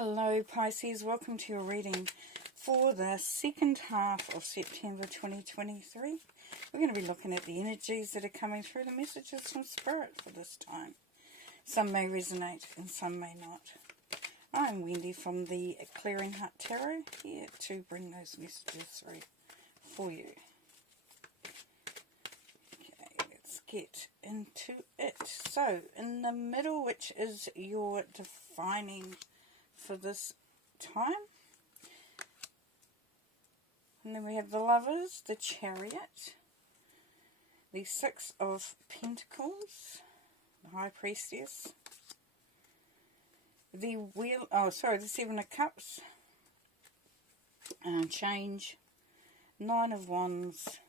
Hello Pisces, welcome to your reading for the second half of September 2023. We're going to be looking at the energies that are coming through, the messages from Spirit for this time. Some may resonate and some may not. I'm Wendy from the Clearing Heart Tarot, here to bring those messages through for you. Okay, let's get into it. So, in the middle, which is your defining for this time, and then we have the Lovers, the Chariot, the Six of Pentacles, the High Priestess, the the Seven of Cups, Change, Nine of Wands,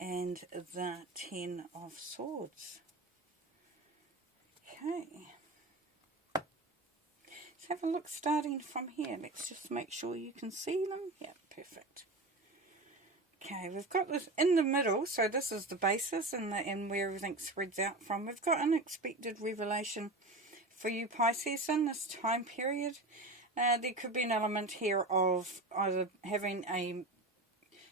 and the Ten of Swords. Okay. Let's have a look starting from here. Let's just make sure you can see them. Yeah, perfect. Okay, we've got this in the middle, so this is the basis and where everything spreads out from. We've got unexpected revelation for you Pisces in this time period. There could be an element here of either having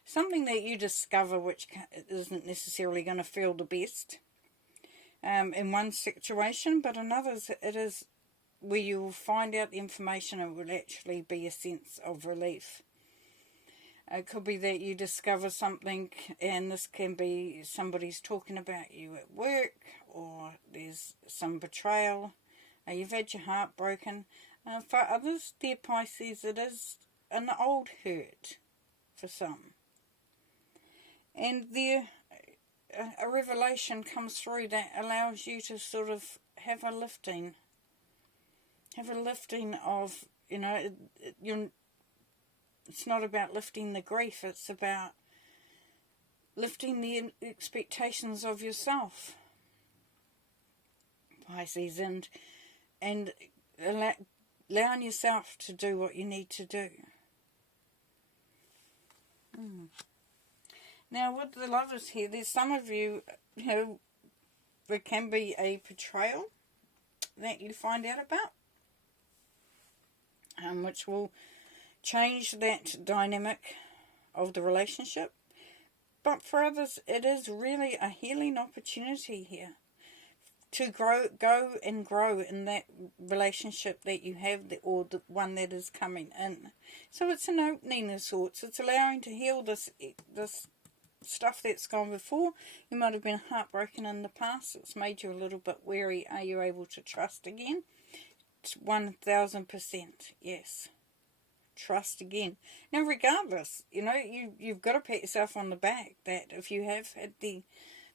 something that you discover which isn't necessarily going to feel the best in one situation, but in others it is where you will find out the information and it will actually be a sense of relief. It could be that you discover something, and this can be somebody's talking about you at work, or there's some betrayal, you've had your heart broken. For others, dear Pisces, it is an old hurt for some. And there, a revelation comes through that allows you to sort of have a lifting of, it's not about lifting the grief, it's about lifting the expectations of yourself, Pisces, and allowing yourself to do what you need to do. Now, with the Lovers here, there's some of you, there can be a betrayal that you find out about, which will change that dynamic of the relationship. But for others, it is really a healing opportunity here to go and grow in that relationship that you have, or the one that is coming in. So it's an opening of sorts. It's allowing to heal this stuff that's gone before. You might have been heartbroken in the past. It's made you a little bit wary. Are you able to trust again? 1000%, yes. Trust again. Now, regardless, you've got to pat yourself on the back that if you have had the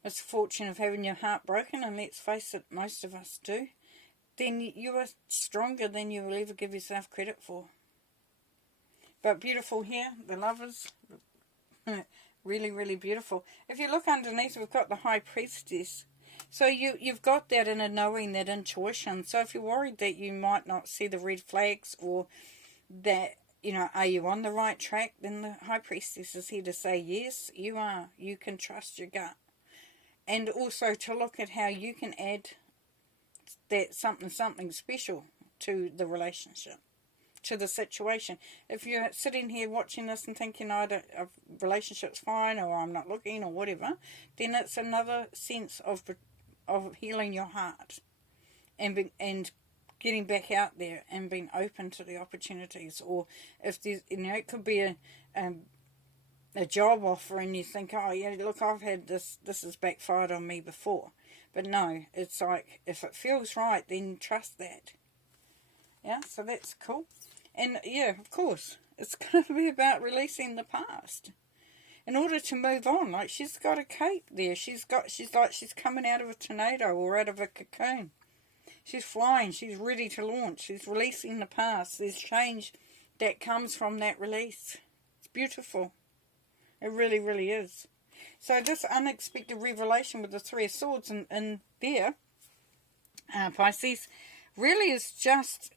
misfortune of having your heart broken, and let's face it, most of us do, then you are stronger than you will ever give yourself credit for. But beautiful here, the Lovers, really, really beautiful. If you look underneath, we've got the High Priestess. So you've got that inner knowing, that intuition. So if you're worried that you might not see the red flags, or that, are you on the right track, then the High Priestess is here to say, yes, you are. You can trust your gut. And also to look at how you can add that something special to the relationship, to the situation. If you're sitting here watching this and thinking, a relationship's fine, or I'm not looking, or whatever, then it's another sense of healing your heart and getting back out there and being open to the opportunities. Or if there's, it could be a job offer and you think, look, I've had this has backfired on me before. But no, it's like, if it feels right, then trust that. Yeah, so that's cool. And yeah, of course, it's going to be about releasing the past in order to move on. Like, she's got a cape there. She's like she's coming out of a tornado or out of a cocoon. She's flying. She's ready to launch. She's releasing the past. There's change that comes from that release. It's beautiful. It really, really is. So this unexpected revelation with the Three of Swords in there, Pisces, really is just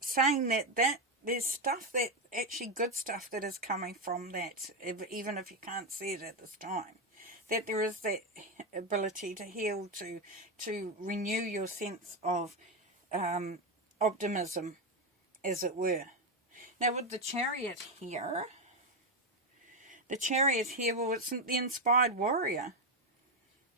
saying that there's stuff, that actually good stuff that is coming from that, even if you can't see it at this time. That there is that ability to heal, to renew your sense of optimism, as it were. Now with the Chariot here, well, it's the inspired warrior.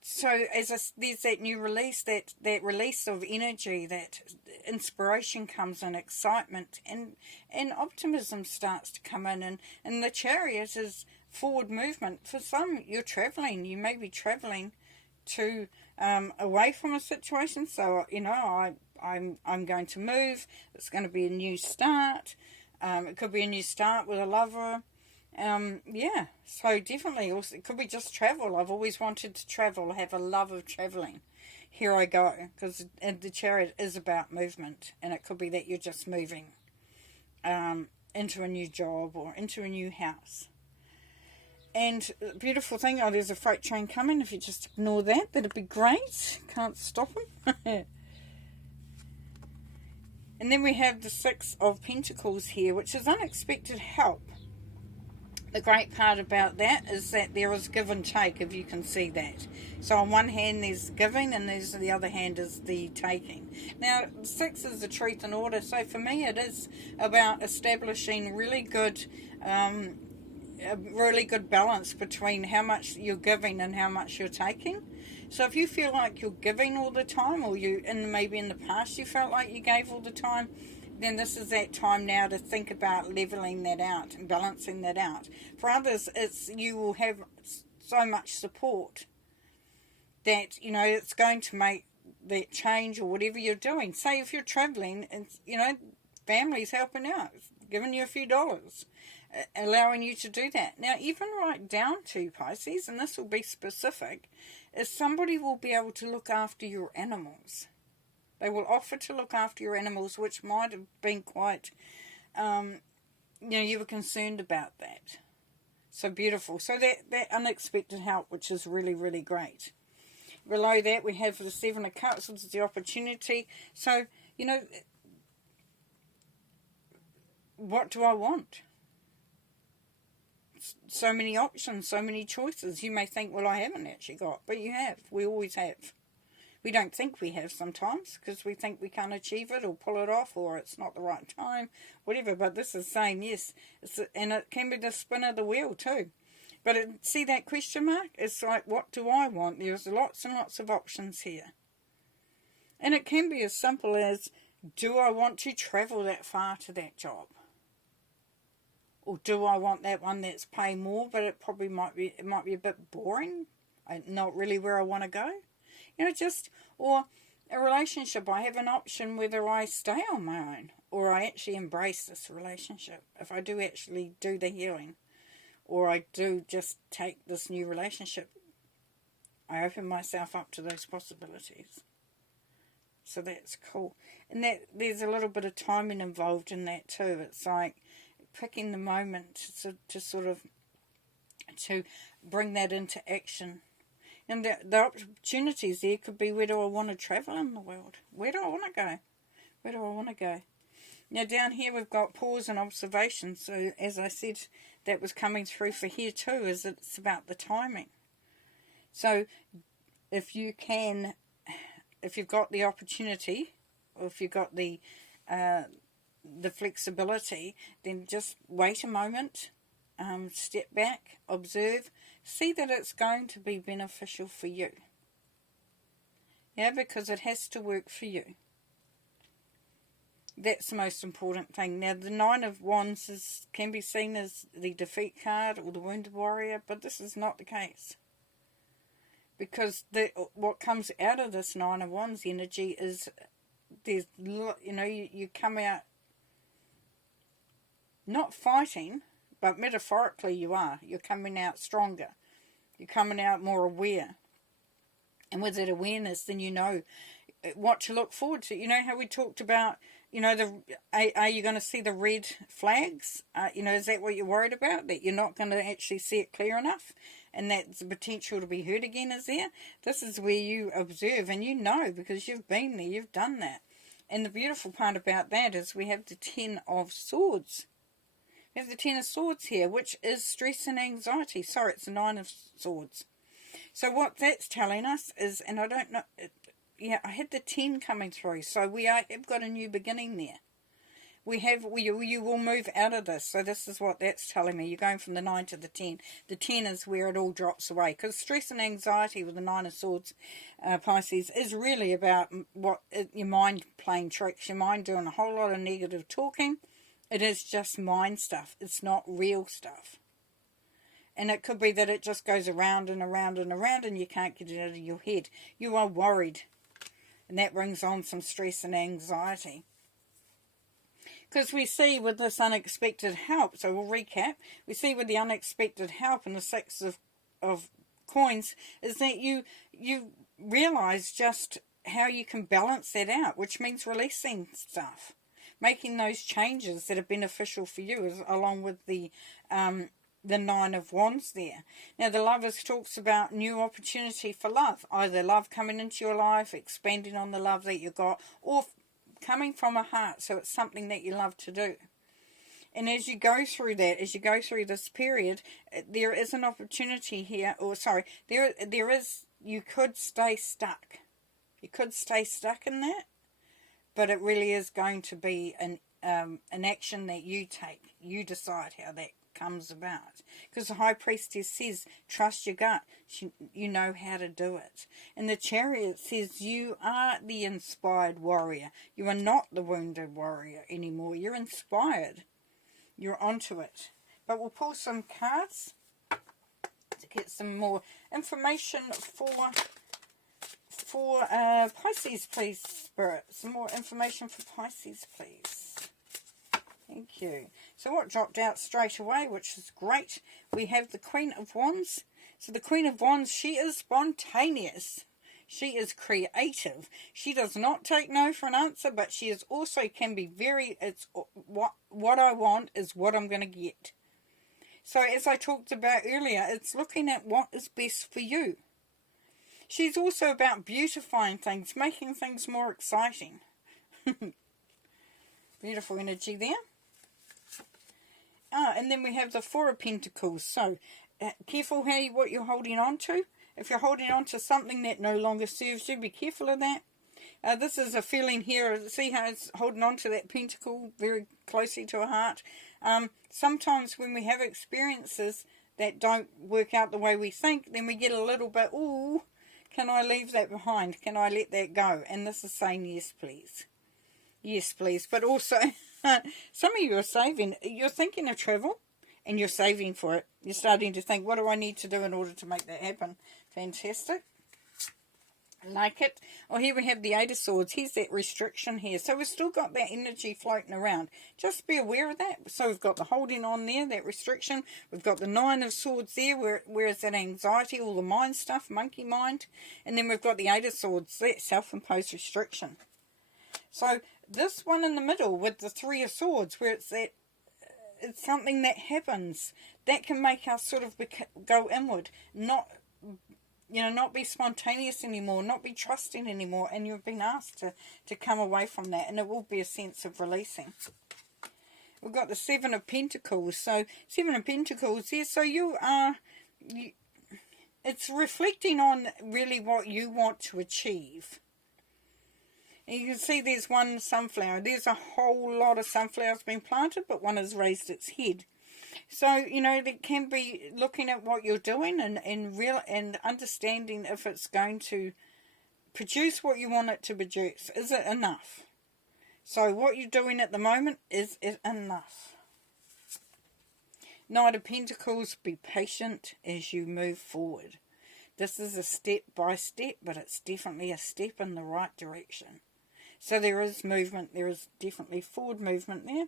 So there's that new release, that release of energy, that inspiration comes in, excitement, and optimism starts to come in. And the Chariot is forward movement. For some, you're travelling. You may be travelling to away from a situation. So, I'm going to move. It's going to be a new start. It could be a new start with a lover. So definitely. Also, it could be just travel. I've always wanted to travel, have a love of travelling. Here I go, because the Chariot is about movement, and it could be that you're just moving into a new job or into a new house. And the beautiful thing, there's a freight train coming. If you just ignore that, that'd be great. Can't stop them. And then we have the Six of Pentacles here, which is unexpected help. The great part about that is that there is give and take, if you can see that. So on one hand there's giving, and there's the other hand is the taking. Now 6 is the truth and order, so for me it is about establishing really good balance between how much you're giving and how much you're taking. So if you feel like you're giving all the time, or maybe in the past you felt like you gave all the time, then this is that time now to think about leveling that out and balancing that out. For others, you will have so much support that, it's going to make that change, or whatever you're doing. Say if you're travelling, and, family's helping out, giving you a few dollars, allowing you to do that. Now, even right down to Pisces, and this will be specific, is somebody will be able to look after your animals. They will offer to look after your animals, which might have been quite, you were concerned about that. So beautiful. So that unexpected help, which is really, really great. Below that, we have the Seven of Cups, which is the opportunity. So, what do I want? So many options, so many choices. You may think, well, I haven't actually got, but you have. We always have. We don't think we have sometimes, because we think we can't achieve it or pull it off, or it's not the right time, whatever. But this is saying yes, and it can be the spin of the wheel too. But see that question mark? It's like, what do I want? There's lots and lots of options here. And it can be as simple as, do I want to travel that far to that job? Or do I want that one that's paying more, but it might be a bit boring, not really where I want to go? Or a relationship, I have an option whether I stay on my own or I actually embrace this relationship. If I do actually do the healing, or I do just take this new relationship, I open myself up to those possibilities. So that's cool. And that there's a little bit of timing involved in that too. It's like picking the moment to bring that into action. And the opportunities there could be, where do I want to travel in the world? Where do I want to go? Where do I want to go? Now down here we've got pause and observation. So as I said, that was coming through for here too, is it's about the timing. So if you've got the opportunity, or if you've got the flexibility, then just wait a moment, step back, observe, see that it's going to be beneficial for you. Yeah, because it has to work for you. That's the most important thing. Now, the Nine of Wands can be seen as the defeat card or the wounded warrior, but this is not the case. Because what comes out of this Nine of Wands energy is, you come out not fighting, but metaphorically you are. You're coming out stronger. You're coming out more aware. And with that awareness, then you know what to look forward to. You know how we talked about, are you going to see the red flags? Is that what you're worried about? That you're not going to actually see it clear enough? And that the potential to be hurt again is there? This is where you observe, and you know, because you've been there, you've done that. And the beautiful part about that is we have the Ten of Swords. We have the Ten of Swords here, which is stress and anxiety. Sorry, it's the Nine of Swords. So what that's telling us is, and I don't know, I had the 10 coming through, so we've got a new beginning there. You will move out of this. So this is what that's telling me. You're going from the 9 to the 10. The 10 is where it all drops away. Because stress and anxiety with the 9 of Swords, Pisces, is really about your mind playing tricks. Your mind doing a whole lot of negative talking. It is just mind stuff. It's not real stuff. And it could be that it just goes around and around and around and you can't get it out of your head. You are worried. And that brings on some stress and anxiety. Because we see with this unexpected help, so we'll recap, we see with the unexpected help and the 6 of coins is that you realise just how you can balance that out, which means releasing stuff, making those changes that are beneficial for you, along with the 9 of Wands there. Now the Lovers talks about new opportunity for love, either love coming into your life, expanding on the love that you got, or coming from a heart, so it's something that you love to do. And as you go through that, as you go through this period, there is an opportunity here, or sorry, there is, you could stay stuck. You could stay stuck in that, but it really is going to be an action that you take. You decide how that comes about. Because the High Priestess says, trust your gut. You know how to do it. And the Chariot says, you are the inspired warrior. You are not the wounded warrior anymore. You're inspired. You're onto it. But we'll pull some cards to get some more information for Pisces, please, Spirit. Some more information for Pisces, please. Thank you. So what dropped out straight away, which is great, we have the Queen of Wands. So the Queen of Wands, she is spontaneous. She is creative. She does not take no for an answer, but she is also can be very, it's what I want is what I'm going to get. So as I talked about earlier, it's looking at what is best for you. She's also about beautifying things, making things more exciting. Beautiful energy there. And then we have the 4 of Pentacles. So, careful what you're holding on to. If you're holding on to something that no longer serves you, be careful of that. This is a feeling here. See how it's holding on to that pentacle very closely to a heart. Sometimes when we have experiences that don't work out the way we think, then we get a little bit, ooh, can I leave that behind? Can I let that go? And this is saying yes, please. Yes, please. But also, some of you are saving. You're thinking of travel and you're saving for it. You're starting to think, what do I need to do in order to make that happen? Fantastic. Like it. Oh, here we have the 8 of Swords. Here's that restriction here. So we've still got that energy floating around. Just be aware of that. So we've got the holding on there, that restriction. We've got the 9 of Swords there, where is that anxiety, all the mind stuff, monkey mind. And then we've got the 8 of Swords, that self-imposed restriction. So this one in the middle with the 3 of Swords, where it's that, it's something that happens that can make us sort of go inward, not be spontaneous anymore, not be trusting anymore, and you've been asked to come away from that, and it will be a sense of releasing. We've got the 7 of Pentacles, so 7 of Pentacles here, so it's reflecting on really what you want to achieve. And you can see there's one sunflower. There's a whole lot of sunflowers being planted, but one has raised its head. So, that can be looking at what you're doing and understanding if it's going to produce what you want it to produce. Is it enough? So what you're doing at the moment, is it enough? Knight of Pentacles, be patient as you move forward. This is a step by step, but it's definitely a step in the right direction. So there is movement. There is definitely forward movement there.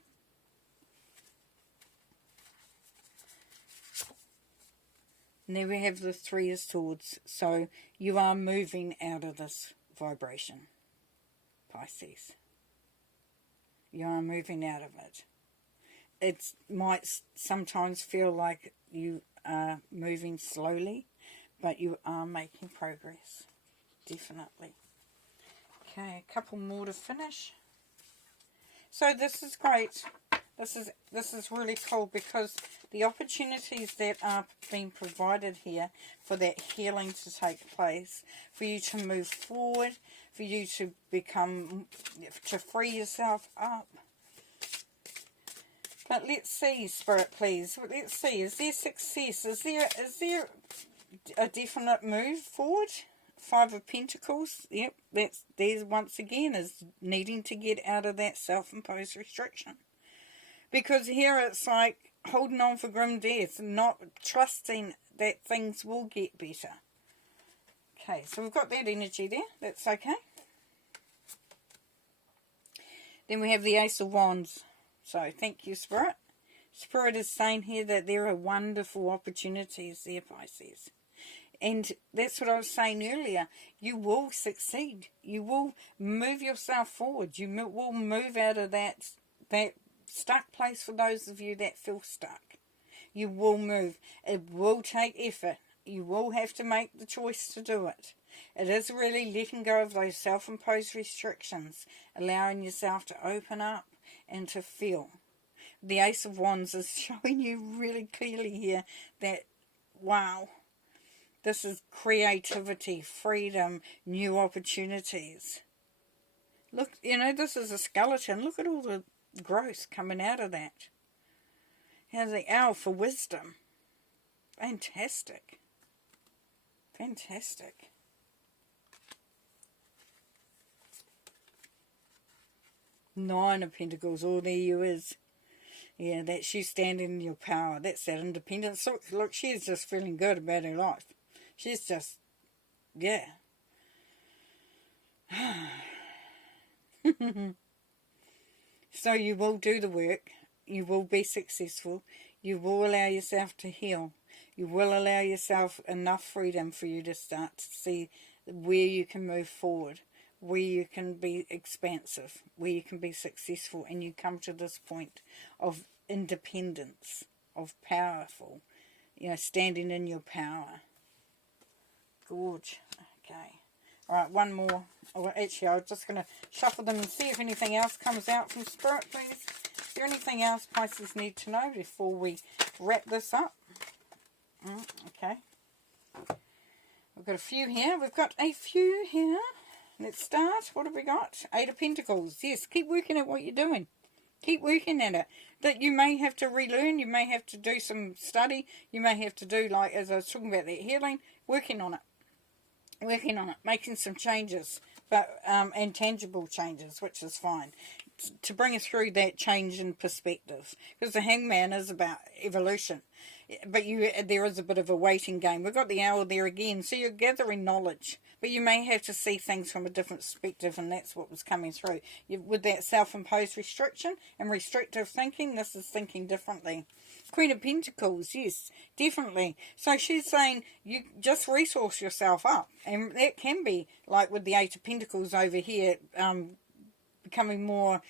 And there we have the 3 of Swords. So you are moving out of this vibration, Pisces. You are moving out of it. It might sometimes feel like you are moving slowly, but you are making progress. Definitely. Okay, a couple more to finish. So this is great. This is really cool because the opportunities that are being provided here for that healing to take place, for you to move forward, for you to free yourself up, But let's see, Spirit, please. Let's see. Is there success? Is there a definite move forward? Five of Pentacles. Yep, there's once again is needing to get out of that self-imposed restriction. Because here it's like holding on for grim death, not trusting that things will get better. Okay, so we've got that energy there. That's okay. Then we have the Ace of Wands. So thank you, Spirit. Spirit is saying here that there are wonderful opportunities there, Pisces. And that's what I was saying earlier. You will succeed. You will move yourself forward. You will move out of that stuck place for those of you that feel stuck. You will move. It will take effort. You will have to make the choice to do it. It is really letting go of those self-imposed restrictions, allowing yourself to open up and to feel. The Ace of Wands is showing you really clearly here that, wow, this is creativity, freedom, new opportunities. Look, this is a skeleton. Look at all the growth coming out of that. Here's the Owl for wisdom. Fantastic. Fantastic. Nine of Pentacles. Oh, there you is. Yeah, that's you standing in your power. That's that independence. Look, she's just feeling good about her life. She's just, yeah. So you will do the work. You will be successful. You will allow yourself to heal. You will allow yourself enough freedom for you to start to see where you can move forward, where you can be expansive, where you can be successful, and you come to this point of independence, of powerful, standing in your power. Gorge. Okay. All right, one more. Oh, actually, I was just going to shuffle them and see if anything else comes out from Spirit, please. Is there anything else Pisces need to know before we wrap this up? Okay. We've got a few here. Let's start. What have we got? Eight of Pentacles. Yes, keep working at what you're doing. Keep working at it. That you may have to relearn. You may have to do some study. You may have to do, like, as I was talking about, that healing. Working on it. Making some changes. And tangible changes, which is fine. To bring us through that change in perspective. Because the Hangman is about evolution. But there is a bit of a waiting game. We've got the Owl there again. So you're gathering knowledge. But you may have to see things from a different perspective, and that's what was coming through. With that self-imposed restriction and restrictive thinking, this is thinking differently. Queen of Pentacles, yes, definitely. So she's saying you just resource yourself up. And that can be, like with the Eight of Pentacles over here, becoming more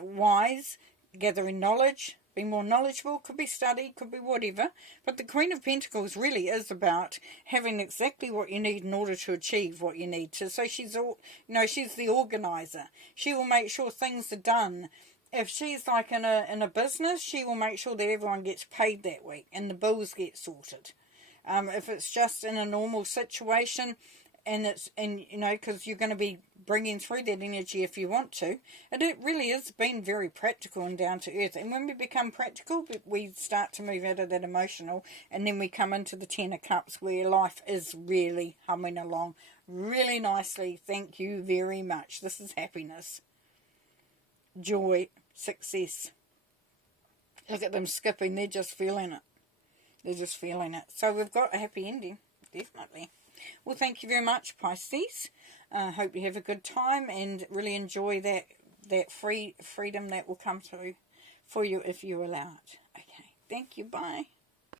wise, gathering knowledge, being more knowledgeable, could be study, could be whatever. But the Queen of Pentacles really is about having exactly what you need in order to achieve what you need to. So she's she's the organizer. She will make sure things are done. If she's like in a business, she will make sure that everyone gets paid that week and the bills get sorted. If it's just in a normal situation, because you're going to be bringing through that energy if you want to, and it really is being very practical and down to earth. And when we become practical, we start to move out of that emotional, and then we come into the Ten of Cups where life is really humming along really nicely. Thank you very much. This is happiness, joy, success. Look at them skipping. They're just feeling it. So we've got a happy ending, definitely. Well, thank you very much, Pisces. Hope you have a good time and really enjoy that freedom that will come through for you if you allow it. Okay, thank you. Bye.